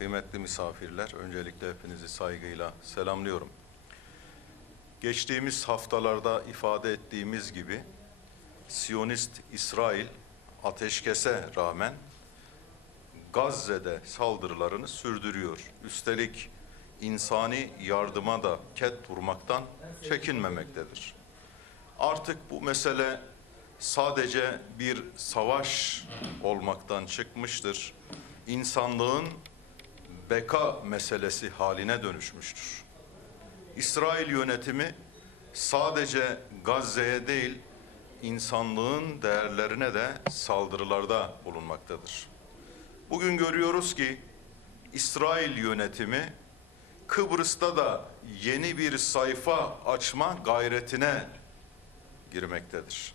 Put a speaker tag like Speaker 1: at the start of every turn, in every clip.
Speaker 1: kıymetli misafirler, öncelikle hepinizi saygıyla selamlıyorum. Geçtiğimiz haftalarda ifade ettiğimiz gibi Siyonist İsrail ateşkese rağmen Gazze'de saldırılarını sürdürüyor. Üstelik insani yardıma da ket vurmaktan çekinmemektedir. Artık bu mesele sadece bir savaş olmaktan çıkmıştır. İnsanlığın beka meselesi haline dönüşmüştür. İsrail yönetimi sadece Gazze'ye değil, insanlığın değerlerine de saldırılarda bulunmaktadır. Bugün görüyoruz ki İsrail yönetimi Kıbrıs'ta da yeni bir sayfa açma gayretine girmektedir.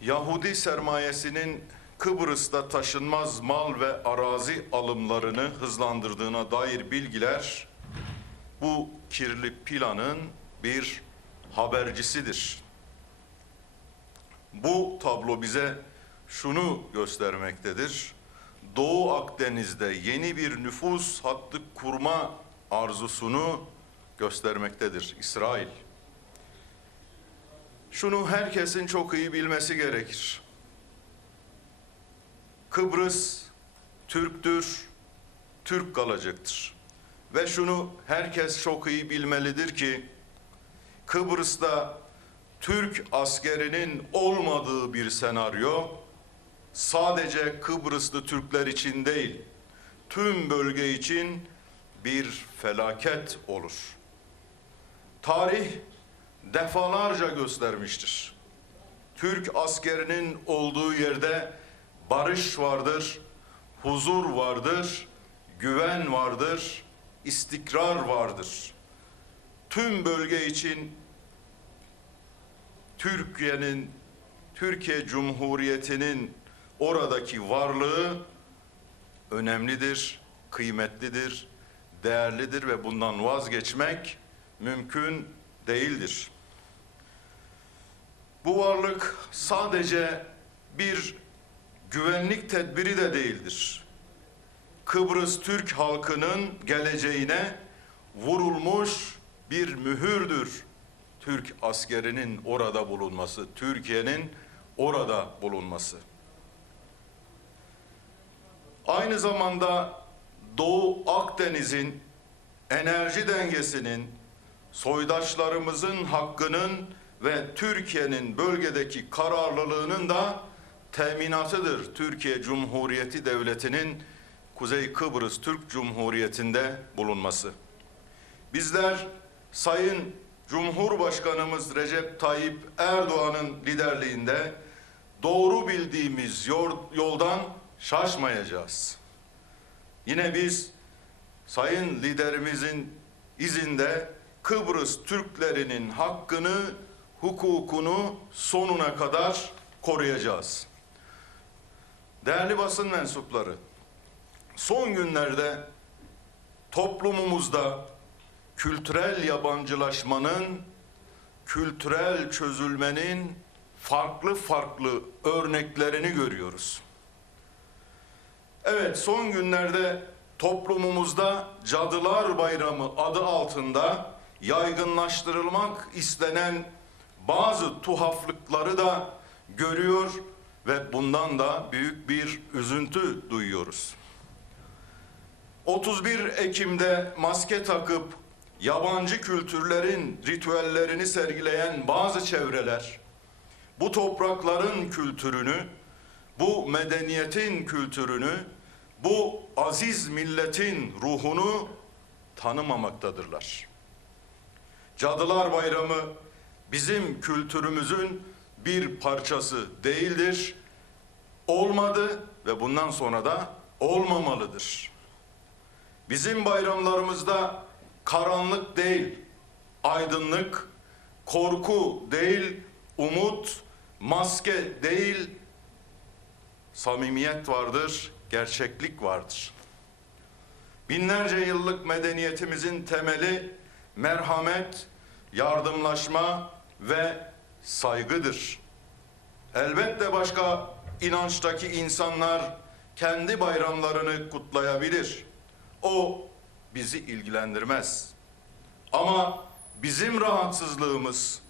Speaker 1: Yahudi sermayesinin Kıbrıs'ta taşınmaz mal ve arazi alımlarını hızlandırdığına dair bilgiler bu kirli planın bir habercisidir. Bu tablo bize şunu göstermektedir. Doğu Akdeniz'de yeni bir nüfus hattı kurma arzusunu göstermektedir İsrail. Şunu herkesin çok iyi bilmesi gerekir. Kıbrıs Türktür, Türk kalacaktır. Ve şunu herkes çok iyi bilmelidir ki Kıbrıs'ta Türk askerinin olmadığı bir senaryo sadece Kıbrıslı Türkler için değil, tüm bölge için bir felaket olur. Tarih defalarca göstermiştir. Türk askerinin olduğu yerde barış vardır, huzur vardır, güven vardır, istikrar vardır. Tüm bölge için Türkiye'nin, Türkiye Cumhuriyeti'nin oradaki varlığı önemlidir, kıymetlidir, değerlidir ve bundan vazgeçmek mümkün değildir. Bu varlık sadece bir güvenlik tedbiri de değildir. Kıbrıs Türk halkının geleceğine vurulmuş bir mühürdür. Türk askerinin orada bulunması, Türkiye'nin orada bulunması. Aynı zamanda Doğu Akdeniz'in enerji dengesinin, soydaşlarımızın hakkının ve Türkiye'nin bölgedeki kararlılığının da teminatıdır. Türkiye Cumhuriyeti Devleti'nin Kuzey Kıbrıs Türk Cumhuriyeti'nde bulunması. Bizler Sayın Cumhurbaşkanımız Recep Tayyip Erdoğan'ın liderliğinde doğru bildiğimiz yoldan şaşmayacağız. Yine biz sayın liderimizin izinde Kıbrıs Türklerinin hakkını, hukukunu sonuna kadar koruyacağız. Değerli basın mensupları, son günlerde toplumumuzda kültürel yabancılaşmanın, kültürel çözülmenin farklı farklı örneklerini görüyoruz. Evet, son günlerde toplumumuzda Cadılar Bayramı adı altında yaygınlaştırılmak istenen bazı tuhaflıkları da görüyor ve bundan da büyük bir üzüntü duyuyoruz. 31 Ekim'de maske takıp yabancı kültürlerin ritüellerini sergileyen bazı çevreler bu toprakların kültürünü, bu medeniyetin kültürünü, bu aziz milletin ruhunu tanımamaktadırlar. Cadılar Bayramı bizim kültürümüzün bir parçası değildir. Olmadı ve bundan sonra da olmamalıdır. Bizim bayramlarımızda karanlık değil, aydınlık, korku değil, umut, maske değil, samimiyet vardır, gerçeklik vardır. Binlerce yıllık medeniyetimizin temeli merhamet, yardımlaşma ve saygıdır. Elbette başka inançtaki insanlar kendi bayramlarını kutlayabilir. O bizi ilgilendirmez. Ama bizim rahatsızlığımız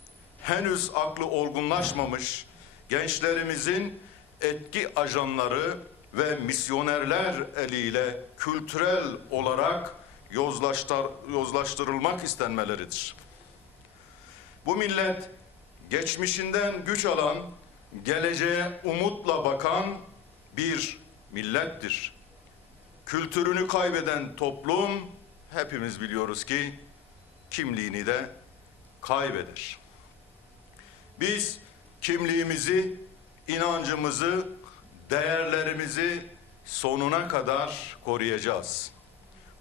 Speaker 1: henüz aklı olgunlaşmamış gençlerimizin etki ajanları ve misyonerler eliyle kültürel olarak yozlaştır, yozlaştırılmak istenmeleridir. Bu millet geçmişinden güç alan, geleceğe umutla bakan bir millettir. Kültürünü kaybeden toplum hepimiz biliyoruz ki kimliğini de kaybeder. Biz kimliğimizi, inancımızı, değerlerimizi sonuna kadar koruyacağız.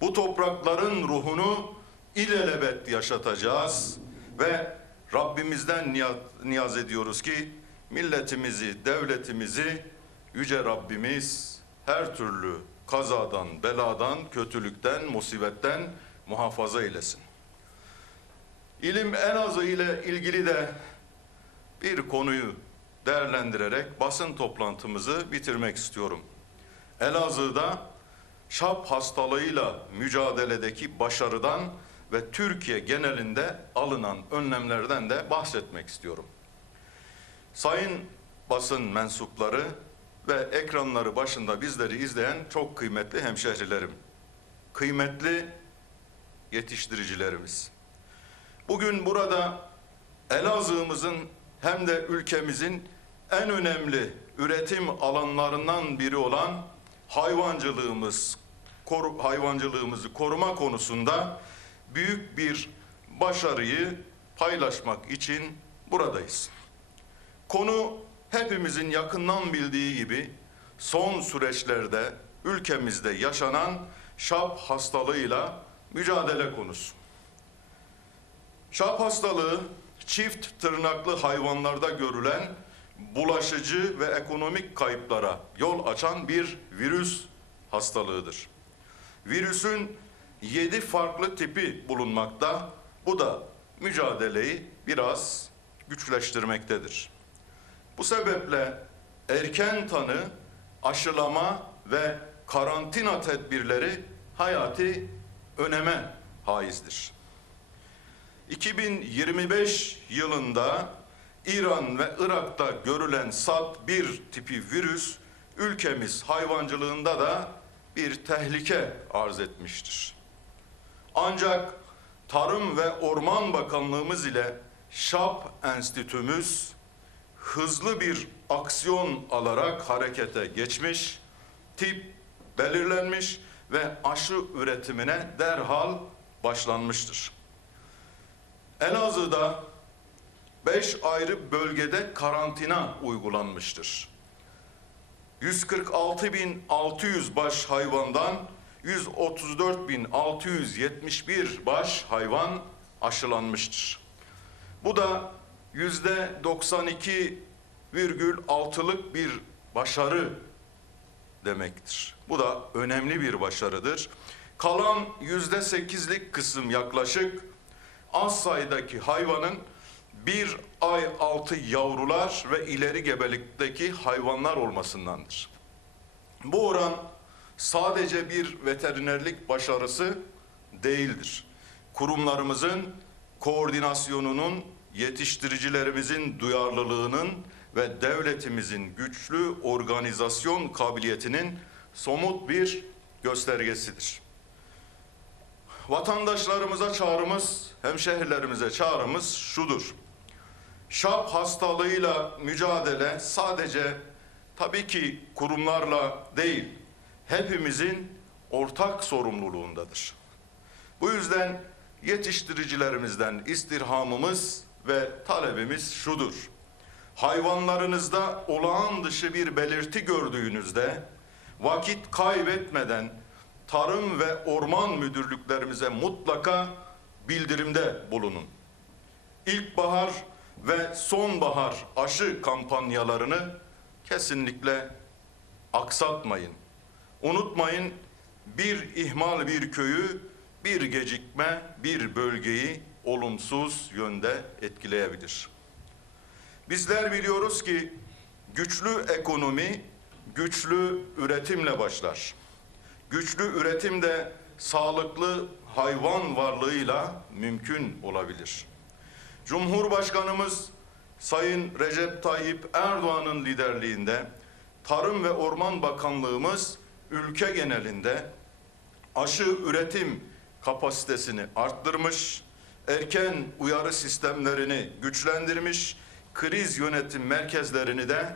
Speaker 1: Bu toprakların ruhunu ilelebet yaşatacağız ve Rabbimizden niyaz, niyaz ediyoruz ki milletimizi, devletimizi yüce Rabbimiz her türlü kazadan, beladan, kötülükten, musibetten muhafaza eylesin. İlim Elazığ ile ilgili de bir konuyu değerlendirerek basın toplantımızı bitirmek istiyorum. Elazığ'da şap hastalığıyla mücadeledeki başarıdan ve Türkiye genelinde alınan önlemlerden de bahsetmek istiyorum. Sayın basın mensupları ve ekranları başında bizleri izleyen çok kıymetli hemşehrilerim, kıymetli yetiştiricilerimiz. Bugün burada Elazığ'ımızın hem de ülkemizin en önemli üretim alanlarından biri olan hayvancılığımız, koru, hayvancılığımızı koruma konusunda büyük bir başarıyı paylaşmak için buradayız. Konu hepimizin yakından bildiği gibi son süreçlerde ülkemizde yaşanan şap hastalığıyla mücadele konusu. Şap hastalığı çift tırnaklı hayvanlarda görülen bulaşıcı ve ekonomik kayıplara yol açan bir virüs hastalığıdır. Virüsün yedi farklı tipi bulunmakta. Bu da mücadeleyi biraz güçleştirmektedir. Bu sebeple erken tanı, aşılama ve karantina tedbirleri hayati öneme haizdir. 2025 yılında İran ve Irak'ta görülen SAT-1 tipi virüs ülkemiz hayvancılığında da bir tehlike arz etmiştir. Ancak Tarım ve Orman Bakanlığımız ile ŞAP Enstitümüz hızlı bir aksiyon alarak harekete geçmiş, tip belirlenmiş ve aşı üretimine derhal başlanmıştır. Elazığ'da beş ayrı bölgede karantina uygulanmıştır. 146.600 baş hayvandan 134.671 baş hayvan aşılanmıştır. Bu da yüzde 92,6'lık bir başarı demektir. Bu da önemli bir başarıdır. Kalan yüzde sekizlik kısım yaklaşık az sayıdaki hayvanın bir ay altı yavrular ve ileri gebelikteki hayvanlar olmasındandır. Bu oran sadece bir veterinerlik başarısı değildir. Kurumlarımızın koordinasyonunun, yetiştiricilerimizin duyarlılığının ve devletimizin güçlü organizasyon kabiliyetinin somut bir göstergesidir. Vatandaşlarımıza çağrımız, hemşehrilerimize çağrımız şudur. Şap hastalığıyla mücadele sadece tabii ki kurumlarla değil, hepimizin ortak sorumluluğundadır. Bu yüzden yetiştiricilerimizden istirhamımız ve talebimiz şudur. Hayvanlarınızda olağan dışı bir belirti gördüğünüzde vakit kaybetmeden tarım ve orman müdürlüklerimize mutlaka bildirimde bulunun. İlkbahar ve sonbahar aşı kampanyalarını kesinlikle aksatmayın. Unutmayın bir ihmal bir köyü, bir gecikme bir bölgeyi olumsuz yönde etkileyebilir. Bizler biliyoruz ki güçlü ekonomi, güçlü üretimle başlar. Güçlü üretim de sağlıklı hayvan varlığıyla mümkün olabilir. Cumhurbaşkanımız Sayın Recep Tayyip Erdoğan'ın liderliğinde Tarım ve Orman Bakanlığımız ülke genelinde aşı üretim kapasitesini arttırmış, erken uyarı sistemlerini güçlendirmiş, kriz yönetim merkezlerini de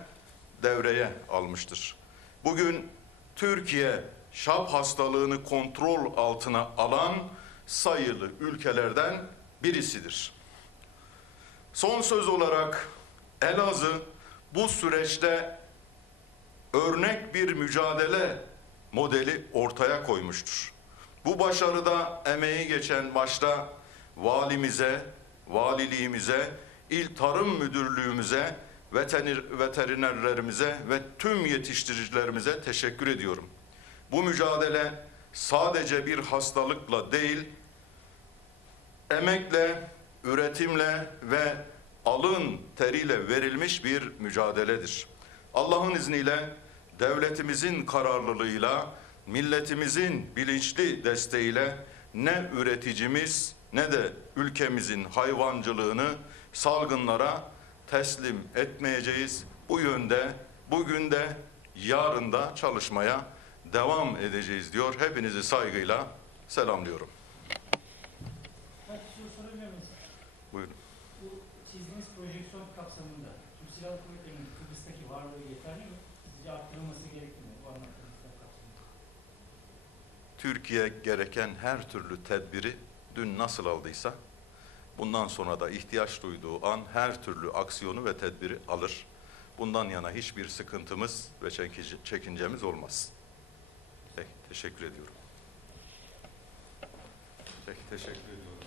Speaker 1: devreye almıştır. Bugün Türkiye şap hastalığını kontrol altına alan sayılı ülkelerden birisidir. Son söz olarak Elazığ bu süreçte örnek bir mücadele modeli ortaya koymuştur. Bu başarıda emeği geçen başta valimize, valiliğimize, il tarım müdürlüğümüze, veteriner, veterinerlerimize ve tüm yetiştiricilerimize teşekkür ediyorum. Bu mücadele sadece bir hastalıkla değil, emekle, üretimle ve alın teriyle verilmiş bir mücadeledir. Allah'ın izniyle devletimizin kararlılığıyla, milletimizin bilinçli desteğiyle ne üreticimiz ne de ülkemizin hayvancılığını salgınlara teslim etmeyeceğiz. Bu yönde bugün de yarın da çalışmaya devam edeceğiz diyor. Hepinizi saygıyla selamlıyorum. Buyurun.
Speaker 2: Bu çizdiğiniz projeksiyon kapsamında Türk Silahlı Kuvvetleri'nin Kıbrıs'taki varlığı yeterli mi? Sizce arttırılması gerekli mi bu?
Speaker 1: Türkiye gereken her türlü tedbiri dün nasıl aldıysa bundan sonra da ihtiyaç duyduğu an her türlü aksiyonu ve tedbiri alır. Bundan yana hiçbir sıkıntımız ve çekincemiz olmaz. Peki, teşekkür ediyorum. Peki, teşekkür ediyorum.